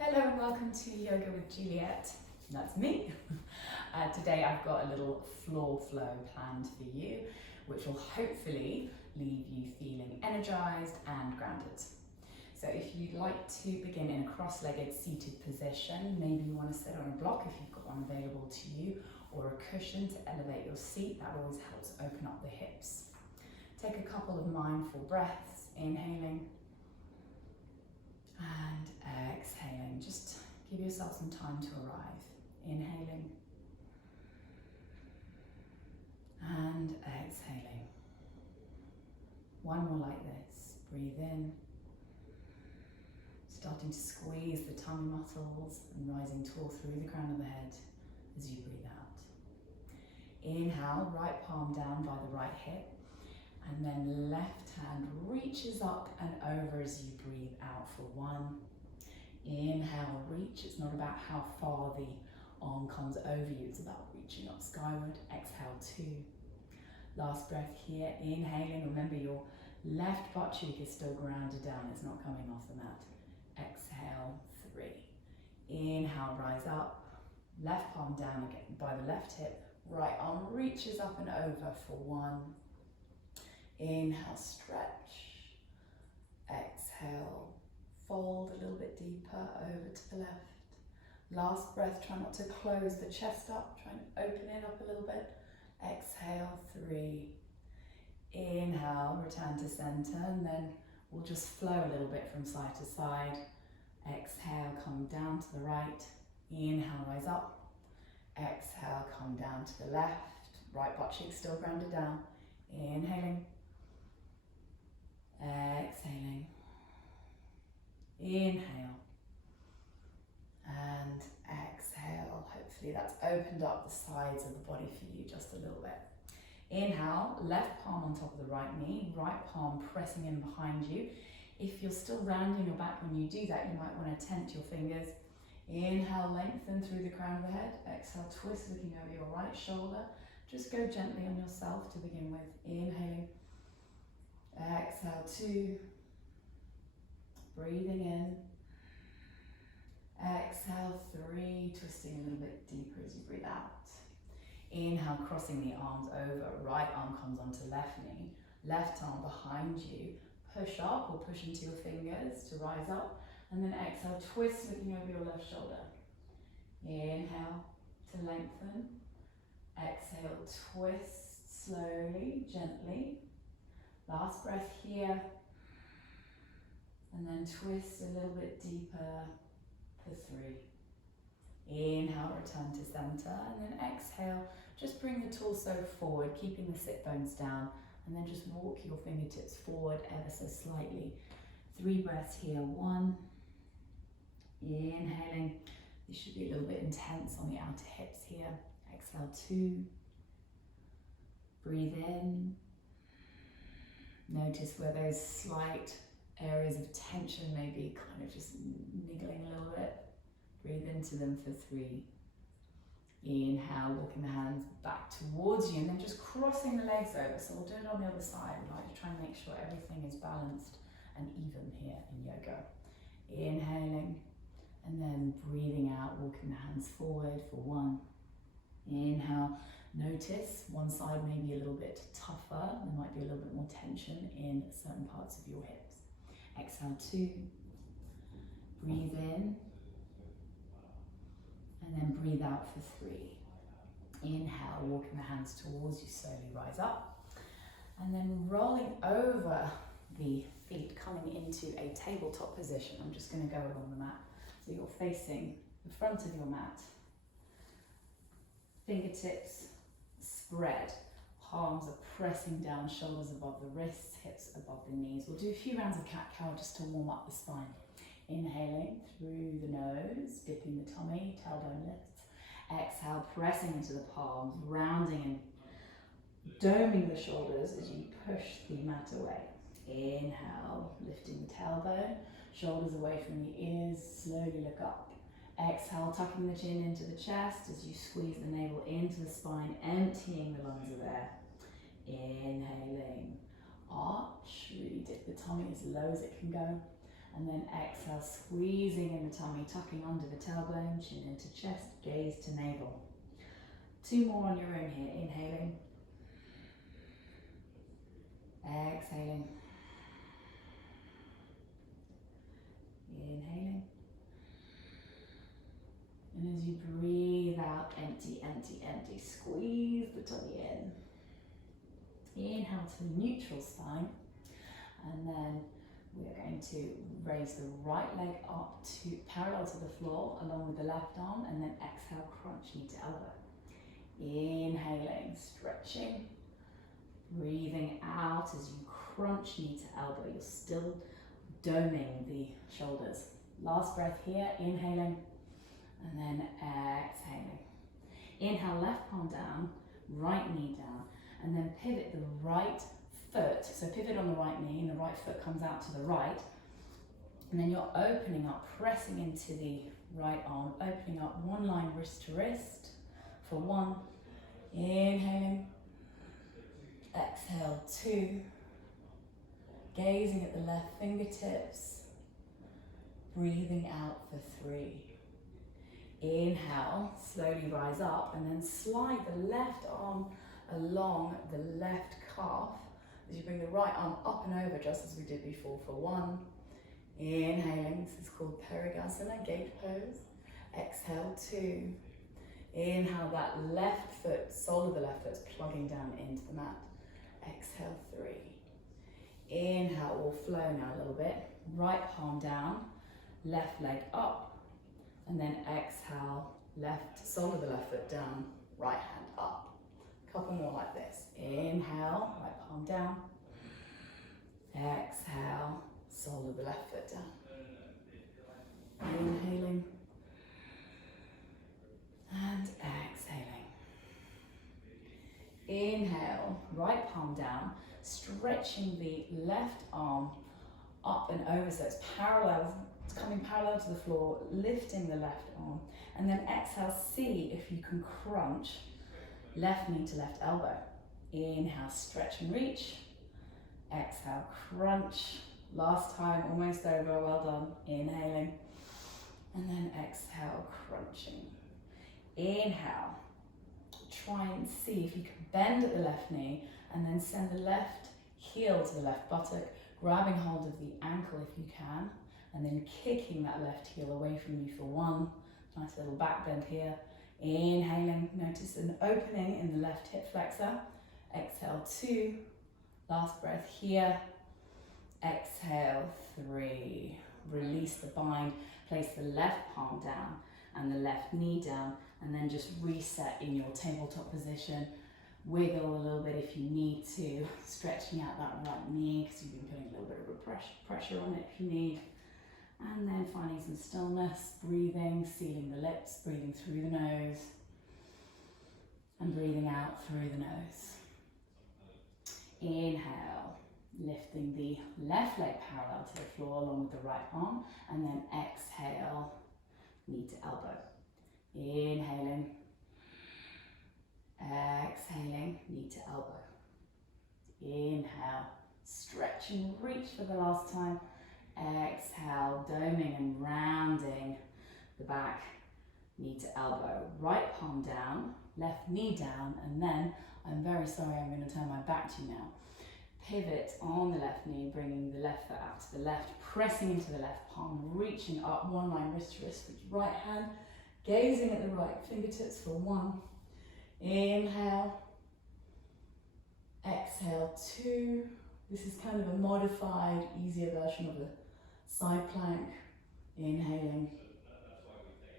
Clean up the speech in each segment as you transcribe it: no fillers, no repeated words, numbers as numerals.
Hello and welcome to Yoga with Juliet. That's me. Today I've got a little floor flow planned for you, which will hopefully leave you feeling energized and grounded. So if you'd like to begin in a cross-legged seated position, maybe you want to sit on a block if you've got one available to you, or a cushion to elevate your seat. That always helps open up the hips. Take a couple of mindful breaths, inhaling and exhaling. Just give yourself some time to arrive. Inhaling and exhaling. One more like this. Breathe in, starting to squeeze the tummy muscles and rising tall through the crown of the head as you breathe out. Inhale, right palm down by the right hip, and then left hand reaches up and over as you breathe out for one. Inhale, reach. It's not about how far the arm comes over you, it's about reaching up skyward. Exhale, two. Last breath here, inhaling. Remember your left butt cheek is still grounded down, it's not coming off the mat. Exhale, three. Inhale, rise up. Left palm down again by the left hip. Right arm reaches up and over for one. Inhale, stretch. Exhale, fold a little bit deeper over to the left. Last breath, try not to close the chest up, try and open it up a little bit. Exhale, three. Inhale, return to center, and then we'll just flow a little bit from side to side. Exhale, come down to the right. Inhale, rise up. Exhale, come down to the left. Right butt cheek still grounded down. Inhaling. Exhaling. Inhale. And exhale. Hopefully that's opened up the sides of the body for you just a little bit. Inhale, left palm on top of the right knee, right palm pressing in behind you. If you're still rounding your back when you do that, you might want to tent your fingers. Inhale, lengthen through the crown of the head. Exhale, twist looking over your right shoulder. Just go gently on yourself to begin with. Inhaling. Exhale, two. Breathing in. Exhale, three. Twisting a little bit deeper as you breathe out. Inhale, crossing the arms over. Right arm comes onto left knee. Left arm behind you. Push up or push into your fingers to rise up. And then exhale, twist looking over your left shoulder. Inhale to lengthen. Exhale, twist slowly, gently. Last breath here. And then twist a little bit deeper for three. Inhale, return to center. And then exhale, just bring the torso forward, keeping the sit bones down. And then just walk your fingertips forward ever so slightly. 3 breaths here. 1. Inhaling. This should be a little bit intense on the outer hips here. Exhale, 2. Breathe in. Notice where those slight areas of tension may be kind of just niggling a little bit. Breathe into them for 3. Inhale, walking the hands back towards you and then just crossing the legs over. So we'll do it on the other side. We like to try and make sure everything is balanced and even here in yoga. Inhaling and then breathing out, walking the hands forward for 1. Inhale, notice one side may be a little bit tougher. There might be a little bit more tension in certain parts of your hips. Exhale, 2. Breathe in. And then breathe out for 3. Inhale, walking the hands towards you, slowly rise up. And then rolling over the feet, coming into a tabletop position. I'm just going to go along the mat. So you're facing the front of your mat. Fingertips spread. Palms are pressing down, shoulders above the wrists, hips above the knees. We'll do a few rounds of cat-cow just to warm up the spine. Inhaling through the nose, dipping the tummy, tailbone lifts. Exhale, pressing into the palms, rounding and doming the shoulders as you push the mat away. Inhale, lifting the tailbone, shoulders away from the ears, slowly look up. Exhale, tucking the chin into the chest as you squeeze the navel into the spine, emptying the lungs of air. Inhaling, arch, really dip the tummy as low as it can go. And then exhale, squeezing in the tummy, tucking under the tailbone, chin into chest, gaze to navel. 2 more on your own here. Inhaling. Exhaling. Inhaling. And as you breathe out, empty, empty, empty. Squeeze the tummy in. Inhale to neutral spine. And then we're going to raise the right leg up to parallel to the floor along with the left arm, and then exhale, crunch knee to elbow. Inhaling, stretching. Breathing out as you crunch knee to elbow. You're still doming the shoulders. Last breath here, inhaling, and then exhaling. Inhale, left palm down, right knee down, and then pivot the right foot. So pivot on the right knee, and the right foot comes out to the right. And then you're opening up, pressing into the right arm, opening up one line wrist to wrist for 1. Inhaling. Exhale, 2. Gazing at the left fingertips. Breathing out for 3. Inhale, slowly rise up, and then slide the left arm along the left calf as you bring the right arm up and over, just as we did before, for 1. Inhaling, this is called Parigasana, gate pose. Exhale, 2. Inhale, that left foot, sole of the left foot is plugging down into the mat. Exhale, 3. Inhale, we'll flow now a little bit. Right palm down, left leg up, and then exhale, left sole of the left foot down, right hand up. Couple more like this. Inhale, right palm down. Exhale, sole of the left foot down. Inhaling. And exhaling. Inhale, right palm down, stretching the left arm up and over so it's parallel, it's coming parallel to the floor, lifting the left arm. And then exhale, see if you can crunch left knee to left elbow. Inhale, stretch and reach. Exhale, crunch. Last time, almost over, well done. Inhaling. And then exhale, crunching. Inhale. Try and see if you can bend at the left knee and then send the left heel to the left buttock, grabbing hold of the ankle if you can, and then kicking that left heel away from you for 1. Nice little back bend here. Inhaling, notice an opening in the left hip flexor. Exhale, 2. Last breath here. Exhale, 3. Release the bind. Place the left palm down and the left knee down, and then just reset in your tabletop position. Wiggle a little bit if you need to, stretching out that right knee because you've been putting a little bit of pressure on it if you need. And then finding some stillness, breathing, sealing the lips, breathing through the nose, and breathing out through the nose. Inhale, lifting the left leg parallel to the floor along with the right arm, and then exhale, knee to elbow. Inhaling, exhaling, knee to elbow. Inhale, stretch and reach for the last time. Exhale, doming and rounding the back, knee to elbow. Right palm down, left knee down, and then, I'm very sorry, I'm going to turn my back to you now. Pivot on the left knee, bringing the left foot out to the left, pressing into the left palm, reaching up, one line wrist to wrist with your right hand, gazing at the right fingertips for 1. Inhale, exhale, 2. This is kind of a modified, easier version of a side plank. Inhaling,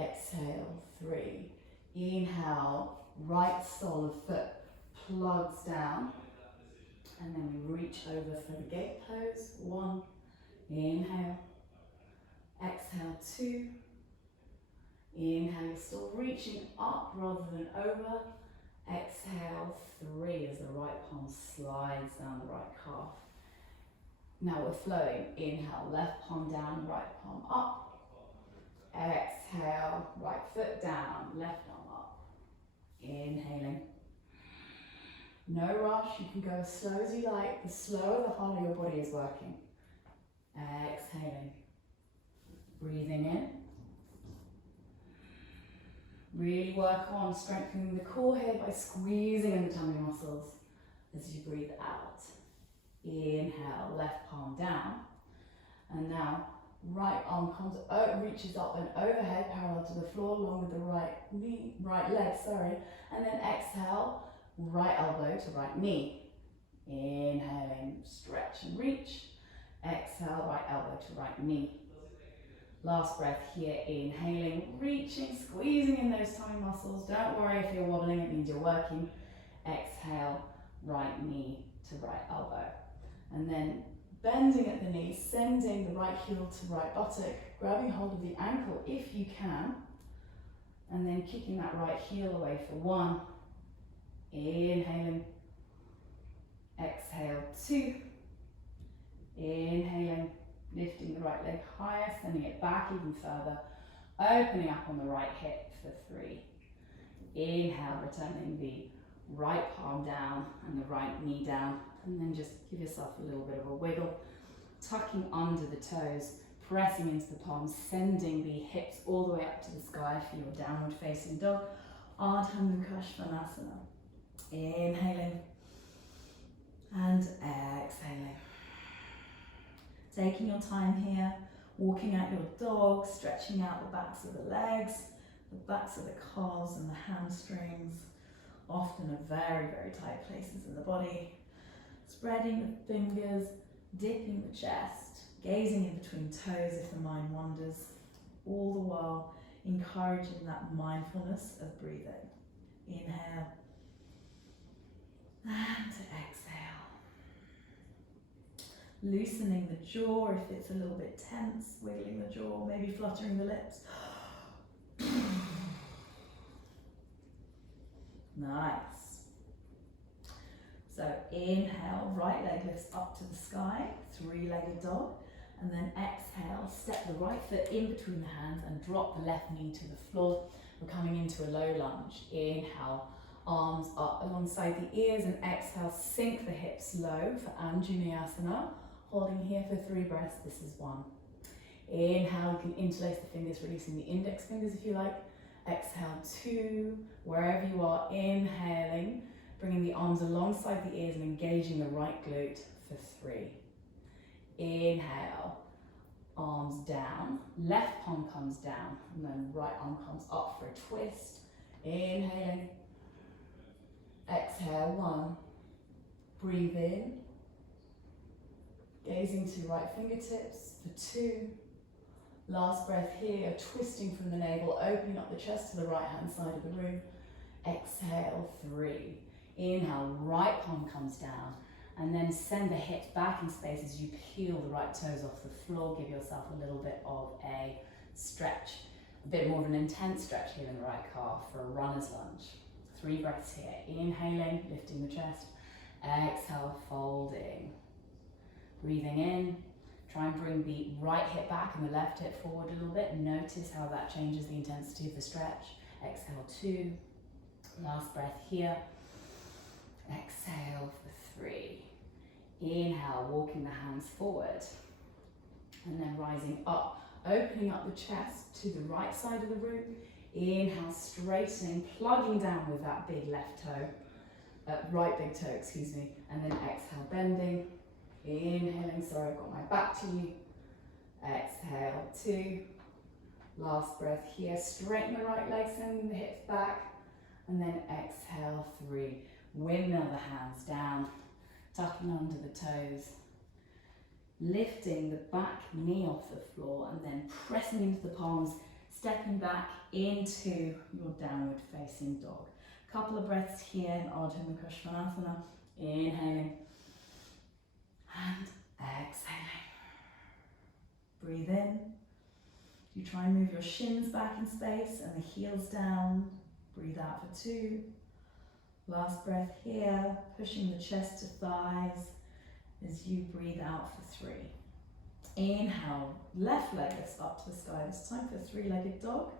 exhale, 3. Inhale, right sole of foot plugs down, and then we reach over for the gate pose. 1. Inhale, exhale, 2. Inhale, you're still reaching up rather than over. Exhale, 3 as the right palm slides down the right calf. Now we're flowing. Inhale, left palm down, right palm up. Exhale, right foot down, left arm up. Inhaling. No rush, you can go as slow as you like. The slower, the harder your body is working. Exhaling. Breathing in. Really work on strengthening the core here by squeezing in the tummy muscles as you breathe out. Inhale, left palm down. And now, right arm comes reaches up and overhead, parallel to the floor, along with the right leg, and then exhale, right elbow to right knee. Inhaling, stretch and reach. Exhale, right elbow to right knee. Last breath here, inhaling, reaching, squeezing in those tummy muscles. Don't worry if you're wobbling, it means you're working. Exhale, right knee to right elbow. And then bending at the knee, sending the right heel to right buttock, grabbing hold of the ankle if you can, and then kicking that right heel away for 1. Inhaling. Exhale, 2. Inhaling, lifting the right leg higher, sending it back even further, opening up on the right hip for 3. Inhale, returning the right palm down and the right knee down, and then just give yourself a little bit of a wiggle, tucking under the toes, pressing into the palms, sending the hips all the way up to the sky for your downward facing dog, Ardha Mukha Svanasana. Inhaling and exhaling. Taking your time here, walking out your dog, stretching out the backs of the legs, the backs of the calves and the hamstrings, often are very, very tight places in the body. Spreading the fingers, dipping the chest, gazing in between toes if the mind wanders, all the while encouraging that mindfulness of breathing. Inhale and exhale. Loosening the jaw if it's a little bit tense, wiggling the jaw, maybe fluttering the lips. Nice. So inhale, right leg lifts up to the sky, 3-legged dog, and then exhale, step the right foot in between the hands and drop the left knee to the floor. We're coming into a low lunge. Inhale, arms up alongside the ears, and exhale, sink the hips low for Anjaneyasana. Holding here for 3 breaths, this is 1. Inhale, you can interlace the fingers, releasing the index fingers if you like. Exhale, 2, wherever you are, inhaling, bringing the arms alongside the ears and engaging the right glute for 3. Inhale, arms down, left palm comes down, and then right arm comes up for a twist. Inhaling, exhale, 1, breathe in, gazing to right fingertips for 2. Last breath here, twisting from the navel, opening up the chest to the right hand side of the room. Exhale, 3. Inhale, right palm comes down, and then send the hips back in space as you peel the right toes off the floor. Give yourself a little bit of a stretch, a bit more of an intense stretch here in the right calf for a runner's lunge. 3 breaths here. Inhaling, lifting the chest. Exhale, folding. Breathing in. Try and bring the right hip back and the left hip forward a little bit. Notice how that changes the intensity of the stretch. Exhale, 2. Last breath here. Exhale for 3. Inhale, walking the hands forward. And then rising up, opening up the chest to the right side of the room. Inhale, straightening, plugging down with that big left toe, right big toe, excuse me. And then exhale, bending. Inhaling, sorry, I've got my back to you. Exhale, 2. Last breath here, straighten the right leg, sending the hips back. And then exhale, 3. Windmill the hands down, tucking under the toes. Lifting the back knee off the floor and then pressing into the palms, stepping back into your downward facing dog. Couple of breaths here in Ardha Mukha Svanasana. Inhaling. And exhaling. Breathe in. You try and move your shins back in space and the heels down. Breathe out for 2. Last breath here, pushing the chest to thighs as you breathe out for 3. Inhale, left leg lifts up to the sky. This time for 3-legged dog.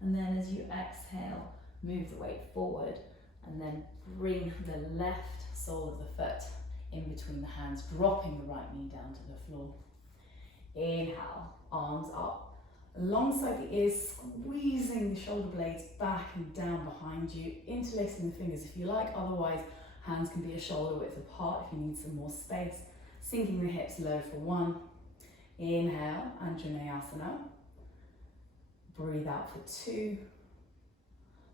And then as you exhale, move the weight forward and then bring the left sole of the foot in between the hands, dropping the right knee down to the floor. Inhale, arms up, Alongside the ears, squeezing the shoulder blades back and down behind you, interlacing the fingers if you like, otherwise hands can be a shoulder width apart if you need some more space. Sinking the hips low for 1. Inhale, Anjaneyasana. Breathe out for 2.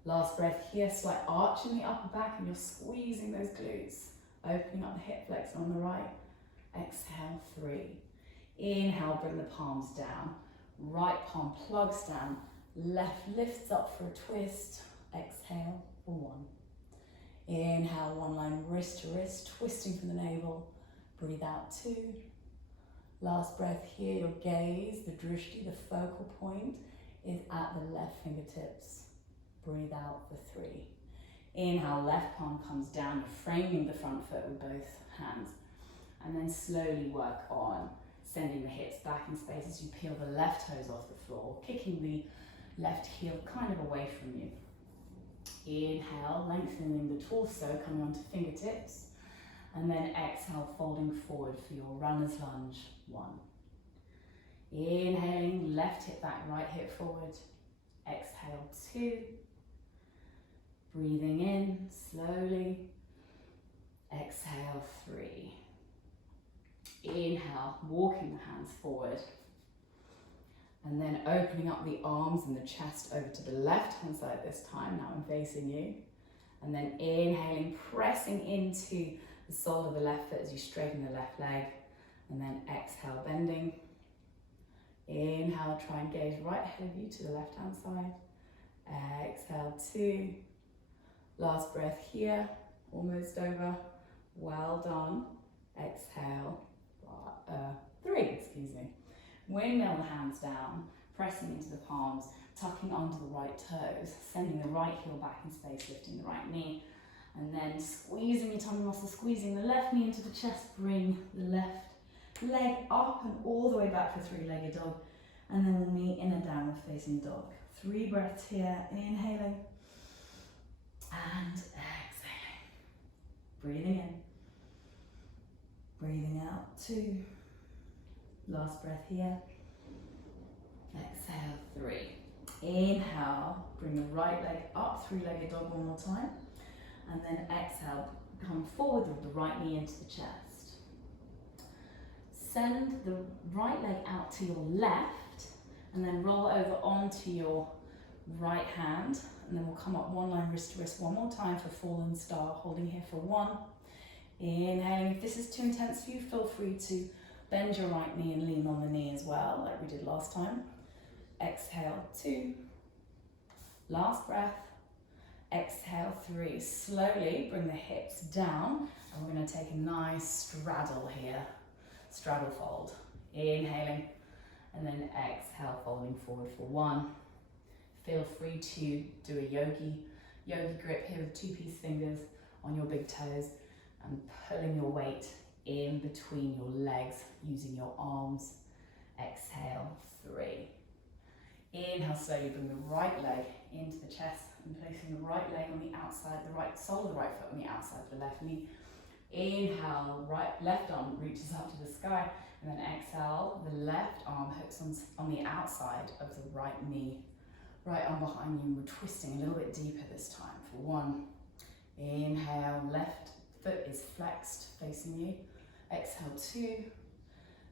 Last breath here, slight arch in the upper back and you're squeezing those glutes. Opening up the hip flexor on the right. Exhale, 3. Inhale, bring the palms down. Right palm plugs down. Left lifts up for a twist. Exhale for 1. Inhale, one line wrist to wrist, twisting from the navel. Breathe out 2. Last breath here, your gaze, the drishti, the focal point, is at the left fingertips. Breathe out for 3. Inhale, left palm comes down, you're framing the front foot with both hands. And then slowly work on sending the hips back in space as you peel the left toes off the floor, kicking the left heel kind of away from you. Inhale, lengthening the torso, coming onto fingertips. And then exhale, folding forward for your runner's lunge. 1. Inhaling, left hip back, right hip forward. Exhale, 2. Breathing in slowly. Exhale, 3. Inhale, walking the hands forward. And then opening up the arms and the chest over to the left hand side this time. Now I'm facing you. And then inhaling, pressing into the sole of the left foot as you straighten the left leg. And then exhale, bending. Inhale, try and gaze right ahead of you to the left hand side. Exhale, 2. Last breath here, almost over. Well done. Exhale, 3, excuse me. Windmill the hands down, pressing into the palms, tucking onto the right toes, sending the right heel back in space, lifting the right knee, and then squeezing your tummy muscle, squeezing the left knee into the chest, bring the left leg up and all the way back for 3-legged dog, and then we'll meet in a downward facing dog. 3 breaths here, inhaling, and exhaling. Breathing in, breathing out, 2. Last breath here. Exhale, 3. Inhale, bring the right leg up, 3-legged dog one more time. And then exhale, come forward with the right knee into the chest. Send the right leg out to your left and then roll over onto your right hand. And then we'll come up one line wrist to wrist one more time for fallen star, holding here for 1. Inhaling, if this is too intense for you, feel free to bend your right knee and lean on the knee as well, like we did last time. Exhale, 2. Last breath. Exhale, 3. Slowly bring the hips down, and we're going to take a nice straddle here. Straddle fold. Inhaling, and then exhale, folding forward for 1. Feel free to do a yogi grip here with 2-piece fingers on your big toes and pulling your weight in between your legs using your arms. Exhale, 3. Inhale, slowly bring the right leg into the chest and placing the right leg on the outside, the right sole of the right foot on the outside of the left knee. Inhale, left arm reaches up to the sky, and then exhale, the left arm hooks on the outside of the right knee. Right arm behind you, we're twisting a little bit deeper this time for 1. Inhale, left foot is flexed, facing you. Exhale, 2.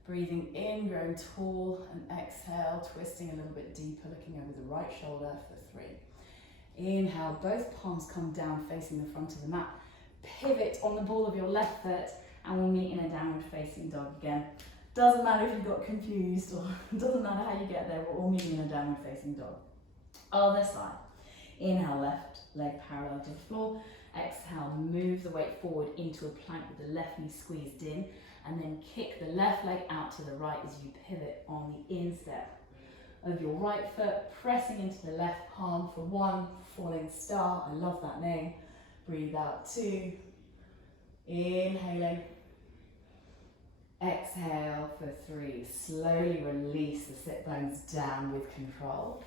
Breathing in, growing tall, and exhale, twisting a little bit deeper, looking over the right shoulder for 3. Inhale, both palms come down, facing the front of the mat. Pivot on the ball of your left foot, and we'll meet in a downward facing dog again. Doesn't matter if you got confused, or doesn't matter how you get there, we're all meeting in a downward facing dog. Other side. Inhale, left leg parallel to the floor. Exhale, move the weight forward into a plank with the left knee squeezed in, and then kick the left leg out to the right as you pivot on the instep of your right foot, pressing into the left palm for 1, falling star. I love that name. Breathe out, 2. Inhaling. Exhale for 3. Slowly release the sit bones down with control.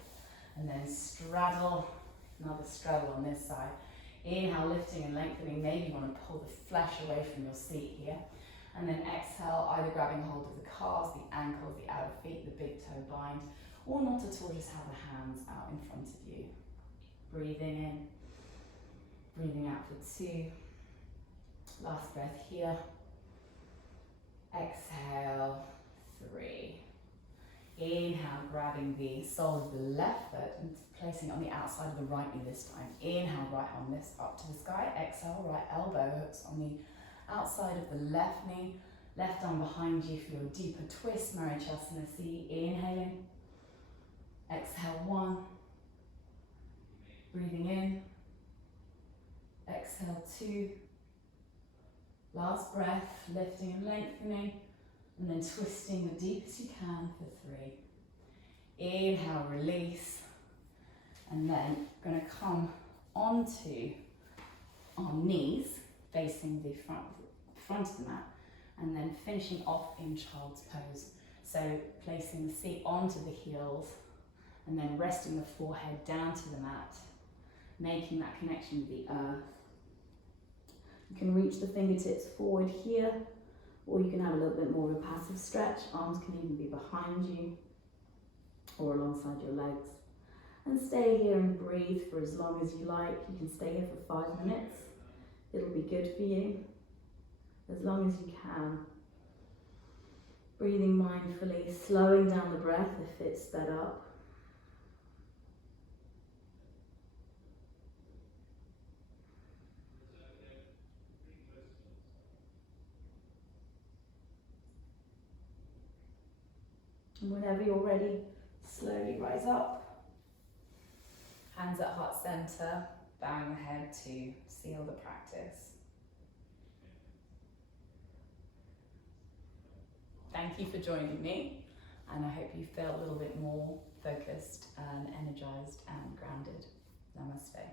And then straddle, another straddle on this side. Inhale, lifting and lengthening. Maybe you want to pull the flesh away from your seat here. And then exhale, either grabbing hold of the calves, the ankles, the outer feet, the big toe bind, or not at all, just have the hands out in front of you. Breathing in, breathing out for 2. Last breath here. Exhale, 3. Inhale, grabbing the sole of the left foot and placing it on the outside of the right knee this time. Inhale, right arm lifts up to the sky. Exhale, right elbow hooks on the outside of the left knee. Left arm behind you for your deeper twist, Marichasana C. Inhaling. Exhale, 1. Breathing in. Exhale, 2. Last breath, lifting and lengthening, and then twisting the deepest you can for 3. Inhale, release, and then going to come onto our knees, facing the front of the mat, and then finishing off in child's pose. So placing the seat onto the heels, and then resting the forehead down to the mat, making that connection with the earth. You can reach the fingertips forward here, or you can have a little bit more of a passive stretch. Arms can even be behind you or alongside your legs. And stay here and breathe for as long as you like. You can stay here for 5 minutes. It'll be good for you, as long as you can. Breathing mindfully, slowing down the breath if it's sped up. And whenever you're ready, slowly rise up. Hands at heart center, bowing the head to seal the practice. Thank you for joining me, and I hope you feel a little bit more focused and energized and grounded. Namaste.